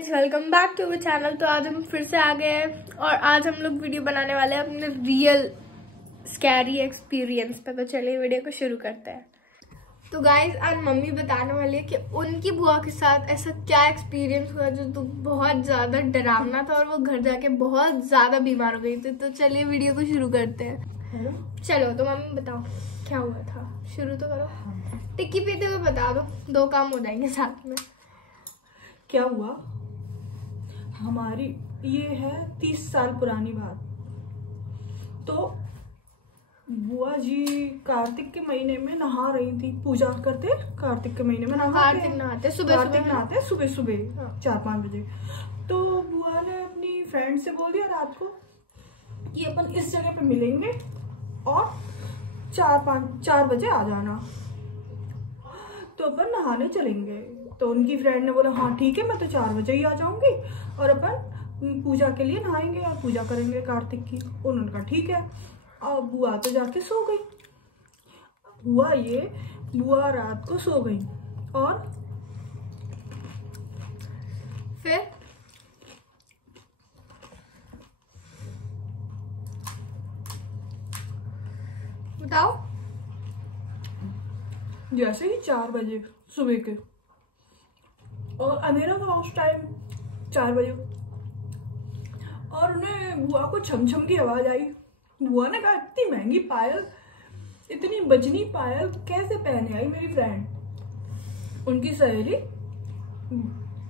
Guys, welcome back to our channel. तो आज हम फिर से आ गए हैं और आज हम लोग वीडियो बनाने वाले हैं अपने रियल स्कैरी एक्सपीरियंस पे। तो चलिए वीडियो को शुरू करते हैं। तो गाइज, आज मम्मी बताने वाली है कि उनकी बुआ के साथ ऐसा क्या एक्सपीरियंस हुआ जो तो बहुत ज्यादा डरावना था और वो घर जाके बहुत ज्यादा बीमार हो गई थी। तो चलिए वीडियो को शुरू करते हैं। चलो तो मम्मी बताओ क्या हुआ था, शुरू तो करो। टिक्की पीते हुए बता दो, दो काम हो जाएंगे साथ में। क्या हुआ, हमारी ये है 30 साल पुरानी बात। तो बुआ जी कार्तिक के महीने में नहा रही थी, पूजा करते कार्तिक के महीने में कार्तिक नहाते सुबह सुबह 4-5 बजे। तो बुआ ने अपनी फ्रेंड से बोल दिया रात को कि अपन इस जगह पे मिलेंगे और 4 बजे आ जाना, तो अपन नहाने चलेंगे। तो उनकी फ्रेंड ने बोला हाँ ठीक है, मैं तो 4 बजे ही आ जाऊंगी और अपन पूजा के लिए नहाएंगे और पूजा करेंगे कार्तिक की। उन्होंने कहा ठीक है। अब बुआ तो जाके सो गई। बुआ रात को सो गई और फिर बताओ। जैसे ही 4 बजे सुबह के और अंधेरा था उस टाइम 4 बजे, और उन्हें बुआ को छम की आवाज आई। बुआ ने कहा इतनी महंगी पायल, इतनी बजनी पायल कैसे पहने आई मेरी फ्रेंड। उनकी सहेली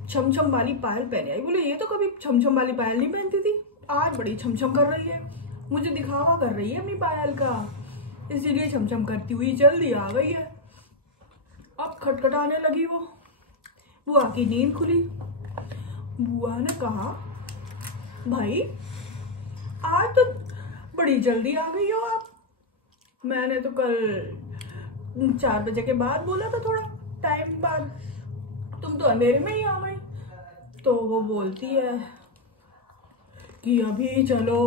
छम वाली पायल पहने आई। बोले ये तो कभी छम वाली पायल नहीं पहनती थी, आज बड़ी छम कर रही है, मुझे दिखावा कर रही है अपनी पायल का, इसीलिए छम करती हुई जल्दी आ गई है। अब खटखटाने लगी वो। बुआ की नींद खुली। बुआ ने कहा भाई आज तो बड़ी जल्दी आ गई हो आप, मैंने तो कल 4 बजे के बाद बोला था, थोड़ा टाइम बाद, तुम तो अंधेरे में ही आ गई। तो वो बोलती है कि अभी चलो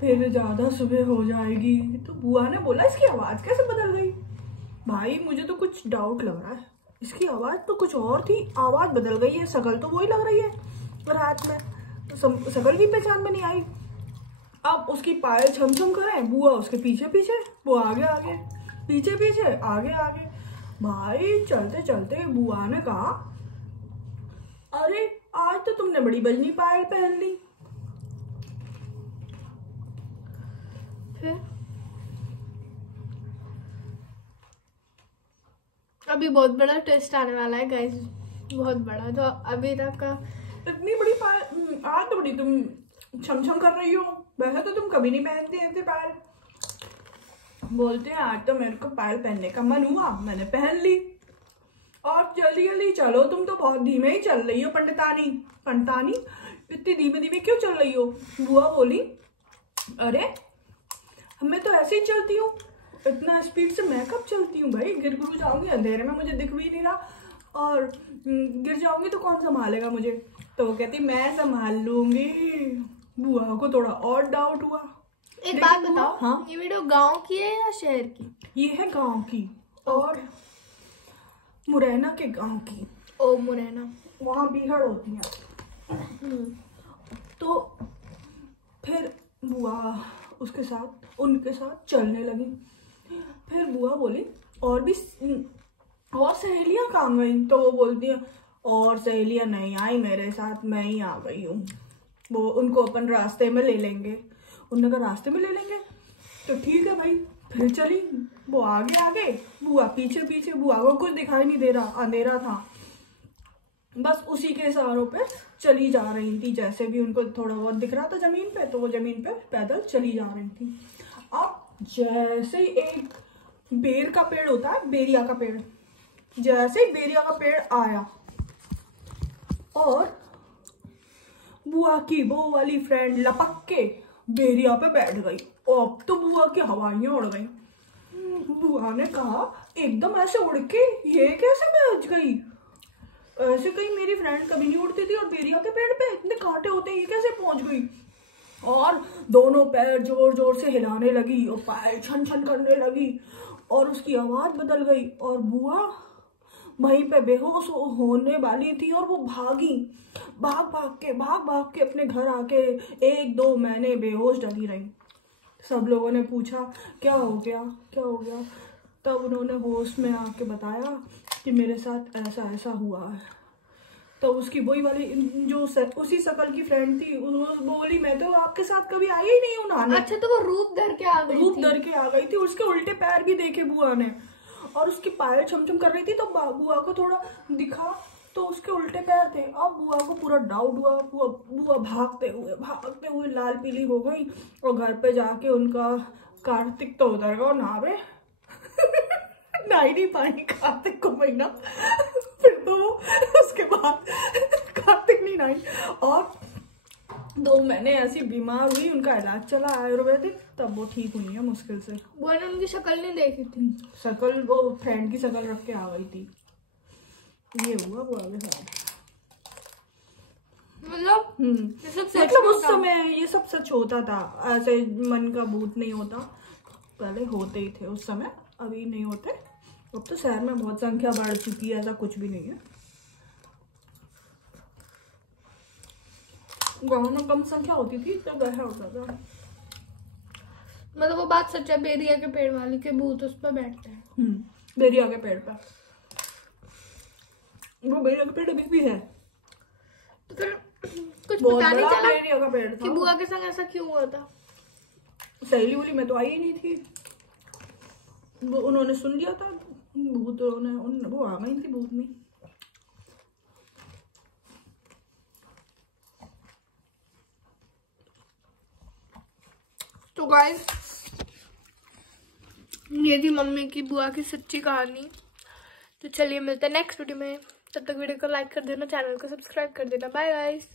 फिर ज्यादा सुबह हो जाएगी। तो बुआ ने बोला इसकी आवाज कैसे बदल गई। भाई मुझे तो कुछ डाउट लग रहा है, इसकी आवाज तो कुछ और थी, आवाज बदल गई है, शकल तो वही लग रही है रात में, शकल की पहचान में नहीं आई। अब उसकी पायल छम करे, बुआ उसके पीछे, वो आगे पीछे आगे। भाई चलते चलते बुआ ने कहा अरे आज तो तुमने बड़ी बजनी पायल पहन ली। फिर अभी बहुत बड़ा टेस्ट आने वाला है गाइस, बहुत बड़ा। तो अभी तक का इतनी बड़ी पायल, आज तो बड़ी तुम छम कर रही हो, वैसे तो तुम कभी नहीं पहनती ऐसे पायल। बोलते हैं आज तो मेरे को पायल पहनने का मन हुआ, मैंने पहन ली। और जल्दी चलो, तुम तो बहुत धीमे ही चल रही हो पंडितानी, इतनी धीमे क्यों चल रही हो। बुआ बोली अरे मैं तो ऐसे ही चलती हूँ, इतना स्पीड से मैं कब चलती हूँ भाई, गिर जाऊंगी अंधेरे में, मुझे दिख भी नहीं रहा, और गिर जाऊंगी तो कौन संभालेगा मुझे। तो वो कहती मैं संभाल लूंगी। बुआ को थोड़ा और डाउट हुआ। एक बात बताओ, हाँ? ये वीडियो गांव की है या शहर की? ये है गांव की, और मुरैना के गांव की। ओ मुरैना, वहां बीहड़ होती है। तो फिर बुआ उनके साथ चलने लगी। फिर बुआ बोली और सहेलियां कहाँ गई। तो वो बोलती है और सहेलियां नहीं आई मेरे साथ, मैं ही आ गई हूँ, वो उनको अपन रास्ते में ले लेंगे। उन्होंने कहा रास्ते में ले लेंगे, तो ठीक है भाई। फिर चली वो आगे, बुआ पीछे। बुआ को कुछ दिखाई नहीं दे रहा, अंधेरा था, बस उसी के सहारों पे चली जा रही थी। जैसे भी उनको थोड़ा बहुत दिख रहा था जमीन पे, तो वो जमीन पे पैदल चली जा रही थी। अब जैसे ही एक बेर का पेड़ होता है, बेरिया का पेड़, जैसे ही बेरिया का पेड़ आया और बुआ की वो वाली फ्रेंड लपक के बेरिया पे बैठ गई। अब तो बुआ की हवाइयां उड़ गई। बुआ ने कहा एकदम ऐसे उड़ के ये कैसे बैठ गई, ऐसे कहीं मेरी फ्रेंड कभी नहीं उड़ती थी, और बेरिया के पेड़ पे इतने कांटे होते हैं, ये कैसे पहुंच गई। और दोनों पैर जोर से हिलाने लगी और पैर छन करने लगी और उसकी आवाज बदल गई और बुआ वहीं पे बेहोश होने वाली थी और वो भाग भाग के अपने घर आके 1-2 महीने बेहोश डली रही। सब लोगों ने पूछा क्या हो गया। तब उन्होंने होश में आके बताया कि मेरे साथ ऐसा ऐसा हुआ है। तो उसकी वही वाली जो उसी शकल की फ्रेंड थी, वो बोली मैं तो आपके साथ कभी आई ही नहीं हूँ नहाने। अच्छा, तो वो रूप धर के आ गई थी। उसके उल्टे पैर भी देखे बुआ ने, और उसकी पायल छमछम कर रही थी। तो बुआ को थोड़ा दिखा तो उसके उल्टे पैर थे। अब बुआ को पूरा डाउट हुआ। बुआ भागते हुए लाल पीली हो गई, और घर पे जाके उनका कार्तिक तो उधर गया नहावे। नहा ही नहीं पाई कार्तिक को महीना। फिर तो वो उसके बाद कार्तिक नहीं नहाई, और 2 महीने ऐसी बीमार हुई। उनका इलाज चला आयुर्वेदिक, तब वो ठीक हुई है मुश्किल से। वो ने उनकी शक्ल नहीं देखी थी। शक्ल वो फ्रेंड की शक्ल रख के आ गई थी। ये हुआ वो आगे साथ। मतलब उस समय ये सब सच होता था। ऐसे मन का भूत नहीं होता, पहले होते ही थे उस समय, अभी नहीं होते। अब तो शहर में बहुत संख्या बढ़ चुकी है, ऐसा कुछ भी नहीं है। गाँव में कम संख्या होती थी तो वह होता था। मतलब वो बात सच है, बेरिया के पेड़ वाली के भूत उस पर बैठते हैं। बेरिया के पेड़ पर, वो बेरिया का पेड़ अभी भी है। तो फिर कुछ पता नहीं चला बेरिया का पेड़ था कि बुआ के संग ऐसा क्यों हुआ था। सहेली बोली मैं तो आई ही नहीं थी, वो उन्होंने सुन लिया था। वो आ गई थी भूतनी। तो गाइस, ये थी मम्मी की बुआ की सच्ची कहानी। तो चलिए मिलते हैं नेक्स्ट वीडियो में। तब तक वीडियो को लाइक कर देना, चैनल को सब्सक्राइब कर देना। Bye guys.